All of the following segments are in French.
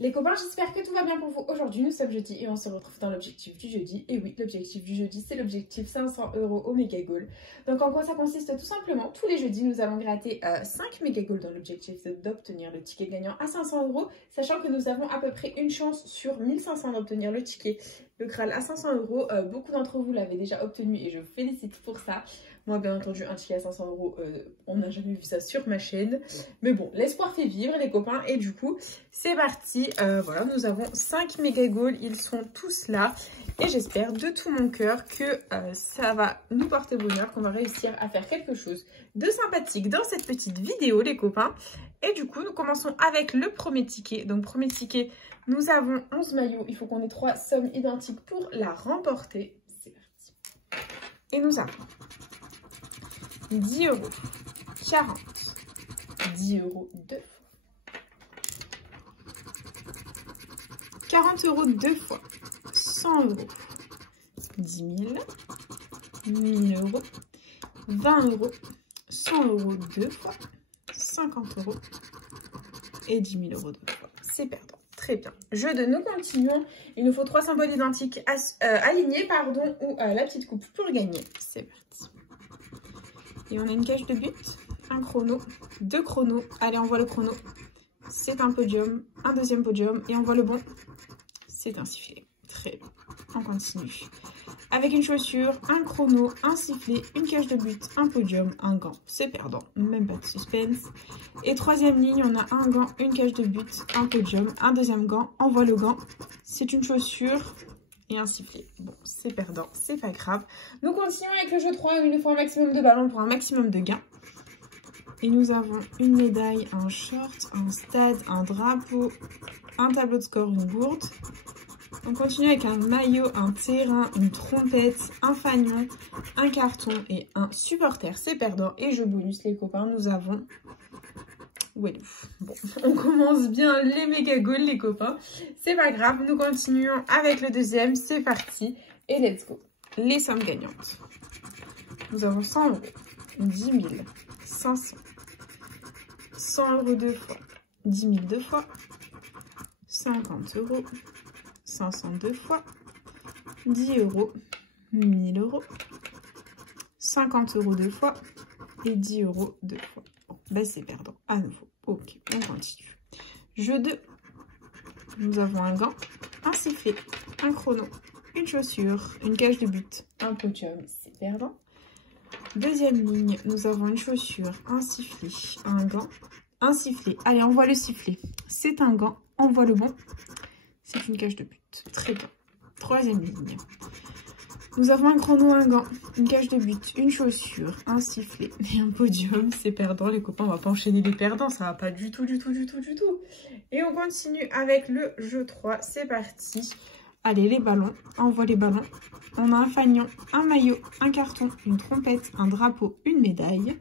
Les copains, j'espère que tout va bien pour vous. Aujourd'hui, nous sommes jeudi et on se retrouve dans l'objectif du jeudi. Et oui, l'objectif du jeudi, c'est l'objectif 500 € au méga goal. Donc en quoi ça consiste tout simplement? Tous les jeudis, nous allons gratter 5 méga goals dans l'objectif d'obtenir le ticket gagnant à 500 €, sachant que nous avons à peu près une chance sur 1500 d'obtenir le ticket, le Graal à 500 €. Beaucoup d'entre vous l'avez déjà obtenu et je vous félicite pour ça. Moi, bien entendu, un ticket à 500 €, on n'a jamais vu ça sur ma chaîne. Mais bon, l'espoir fait vivre, les copains. Et du coup, c'est parti. Voilà, nous avons 5 méga goals. Ils sont tous là. Et j'espère de tout mon cœur que ça va nous porter bonheur, qu'on va réussir à faire quelque chose de sympathique dans cette petite vidéo, les copains. Et du coup, nous commençons avec le premier ticket. Donc, premier ticket, nous avons 11 maillots. Il faut qu'on ait 3 sommes identiques pour la remporter. C'est parti. Et nous avons 10 €, 40, 10 € deux fois, 40 € deux fois, 100 €, 10 000, 1000 €, 20 €, 100 € deux fois, 50 € et 10 000 € deux fois. C'est perdant. Très bien. Jeu de nous continuons. Il nous faut 3 symboles identiques alignés, pardon, ou la petite coupe pour gagner. C'est parti. Et on a une cage de but, un chrono, 2 chronos. Allez, on voit le chrono. C'est un podium, un deuxième podium. Et on voit le bon. C'est un sifflet. Très bien. On continue. Avec une chaussure, un chrono, un sifflet, une cage de but, un podium, un gant. C'est perdant. Même pas de suspense. Et troisième ligne, on a un gant, une cage de but, un podium, un deuxième gant. On voit le gant. C'est une chaussure et un sifflet. Bon, c'est perdant, c'est pas grave. Nous continuons avec le jeu 3 où il nous faut un maximum de ballons pour un maximum de gains. Et nous avons une médaille, un short, un stade, un drapeau, un tableau de score, une gourde. On continue avec un maillot, un terrain, une trompette, un fanion, un carton et un supporter. C'est perdant. Et jeu bonus, les copains, nous avons... Ouais, bon, on commence bien les méga goals, les copains. C'est pas grave, nous continuons avec le deuxième. C'est parti. Et let's go. Les sommes gagnantes. Nous avons 100 €, 10 000, 500, 100 € deux fois, 10 000 deux fois, 50 €, 500 deux fois, 10 €, 1000 €, 50 € deux fois et 10 € deux fois. Bon, ben c'est perdant à nouveau. Ok, on continue. Jeu 2. Nous avons un gant, un sifflet, un chrono, une chaussure, une cage de but, un podium, c'est perdant. Deuxième ligne, nous avons une chaussure, un sifflet, un gant, un sifflet. Allez, on voit le sifflet. C'est un gant, on voit le bon. C'est une cage de but. Très bien. Troisième ligne. Nous avons un chrono, un gant, une cage de but, une chaussure, un sifflet et un podium. C'est perdant, les copains. On va pas enchaîner les perdants. Ça va pas du tout, du tout, du tout, du tout. Et on continue avec le jeu 3. C'est parti. Allez, les ballons. On voit les ballons. On a un fanion, un maillot, un carton, une trompette, un drapeau, une médaille.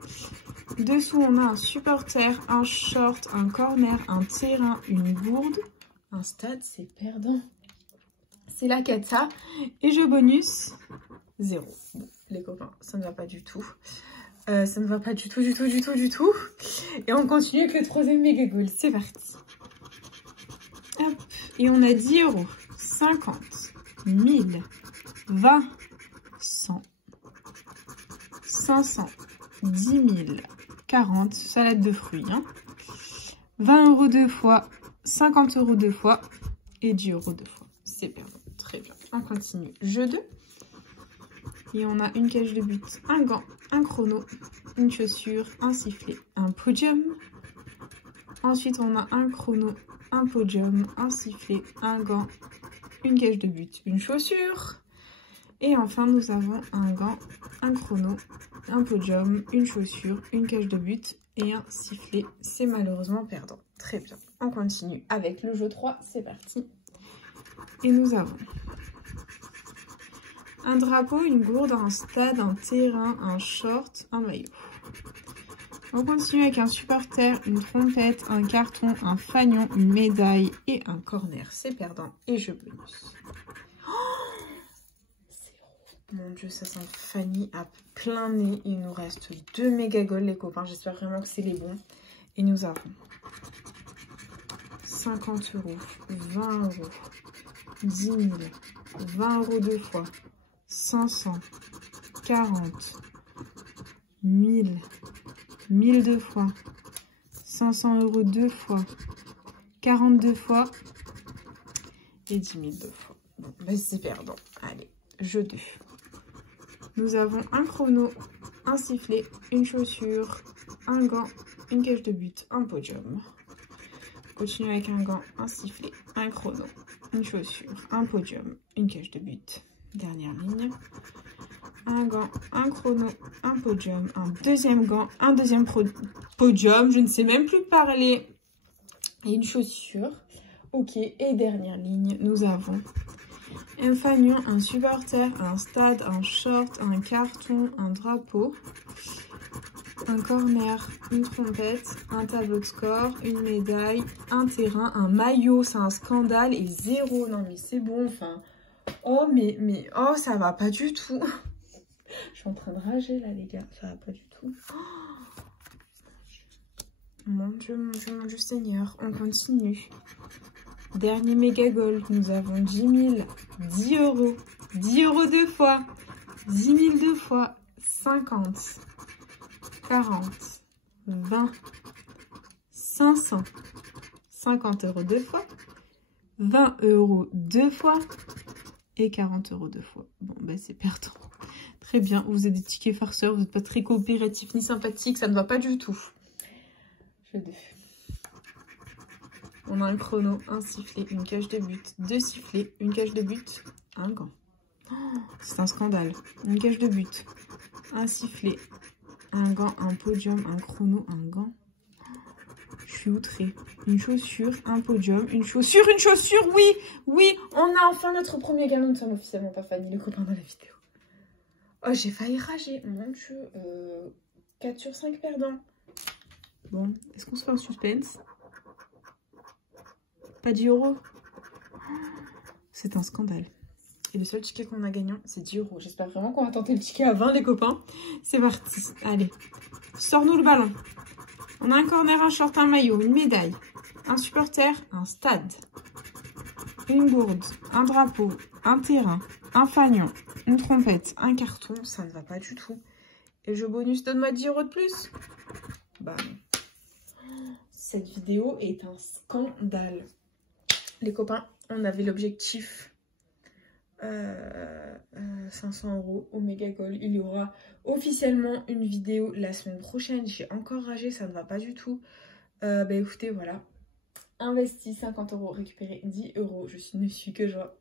Dessous, on a un supporter, un short, un corner, un terrain, une gourde. Un stade, c'est perdant. C'est la cata. Et jeu bonus, 0. Bon, les copains, ça ne va pas du tout. Ça ne va pas du tout, du tout, du tout, du tout. Et on continue avec le troisième méga goal. C'est parti. Hop. Et on a 10 €, 50, 1000, 20, 100, 500, 10 000, 40, salade de fruits. Hein. 20 € deux fois, 50 € deux fois et 10 € deux fois. C'est perdant. Très bien. On continue. Jeu 2. Et on a une cage de but, un gant, un chrono, une chaussure, un sifflet, un podium. Ensuite, on a un chrono, un podium, un sifflet, un gant, une cage de but, une chaussure. Et enfin, nous avons un gant, un chrono, un podium, une chaussure, une cage de but et un sifflet. C'est malheureusement perdant. Très bien. On continue avec le jeu 3. C'est parti. Et nous avons un drapeau, une gourde, un stade, un terrain, un short, un maillot. On continue avec un supporter, une trompette, un carton, un fanion, une médaille et un corner. C'est perdant. Et jeu bonus. Oh, mon Dieu, ça sent Fanny à plein nez. Il nous reste 2 méga goals, les copains. J'espère vraiment que c'est les bons. Et nous avons 50 euros, 20 euros, 10 000, 20 euros deux fois, 500, 40, 1000, 1000 deux fois, 500 euros deux fois, 42 fois et 10 000 deux fois. Bon, ben c'est perdant. Allez, jeu 2. Nous avons un chrono, un sifflet, une chaussure, un gant, une cage de but, un podium. Continue avec un gant, un sifflet, un chrono, une chaussure, un podium, une cage de but. Dernière ligne. Un gant, un chrono, un podium, un deuxième gant, un deuxième podium, je ne sais même plus parler, et une chaussure. Ok, et dernière ligne, nous avons un fanion, un supporter, un stade, un short, un carton, un drapeau, un corner, une trompette, un tableau de score, une médaille, un terrain, un maillot, c'est un scandale, et 0. Non mais c'est bon, enfin... Oh mais oh ça va pas du tout. Je suis en train de rager là les gars, ça va pas du tout. Oh, mon Dieu, mon Dieu, mon Dieu Seigneur, on continue. Dernier méga goal, nous avons 10 000, 10 euros, 10 euros deux fois, 10 000 deux fois, 50, 40, 20, 500, 50 euros deux fois, 20 euros deux fois et 40 euros deux fois. Bon, ben c'est perdant. Très bien, vous êtes des tickets farceurs, vous n'êtes pas très coopératifs ni sympathiques, ça ne va pas du tout. Jeu 2. On a un chrono, un sifflet, une cage de but, 2 sifflets, une cage de but, un gant. Oh, c'est un scandale. Une cage de but, un sifflet, un gant, un podium, un chrono, un gant. Je suis outrée. Une chaussure, un podium, une chaussure, oui, oui, on a enfin notre premier gagnant. Nous ne sommes officiellement pas fans, les copains, dans la vidéo. Oh, j'ai failli rager. Mon Dieu, 4 sur 5 perdants. Bon, est-ce qu'on se fait un suspense? Pas 10 euros. C'est un scandale. Et le seul ticket qu'on a gagnant, c'est 10 euros. J'espère vraiment qu'on va tenter le ticket à 20, les copains. C'est parti. Allez, sors-nous le ballon. On a un corner, un short, un maillot, une médaille, un supporter, un stade, une gourde, un drapeau, un terrain, un fanion, une trompette, un carton. Ça ne va pas du tout. Et le jeu bonus donne-moi 10 euros de plus. Bah non. Cette vidéo est un scandale. Les copains, on avait l'objectif 500 euros au méga goal. Il y aura officiellement une vidéo la semaine prochaine. J'ai encore ragé, ça ne va pas du tout. Bah écoutez, voilà. Investi 50 euros, récupéré 10 euros. Je ne suis que joie.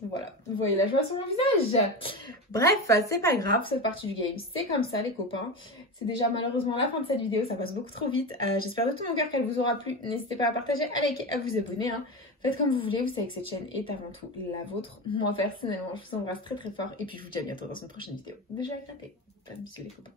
Voilà, vous voyez la joie sur mon visage. Bref, c'est pas grave, cette partie du game, c'est comme ça les copains. C'est déjà malheureusement la fin de cette vidéo, ça passe beaucoup trop vite. J'espère de tout mon cœur qu'elle vous aura plu. N'hésitez pas à partager, à liker, à vous abonner. Hein. Faites comme vous voulez, vous savez que cette chaîne est avant tout la vôtre. Moi personnellement, je vous embrasse très très fort et puis je vous dis à bientôt dans une prochaine vidéo. Déjà à gratter. Pas de bisous les copains.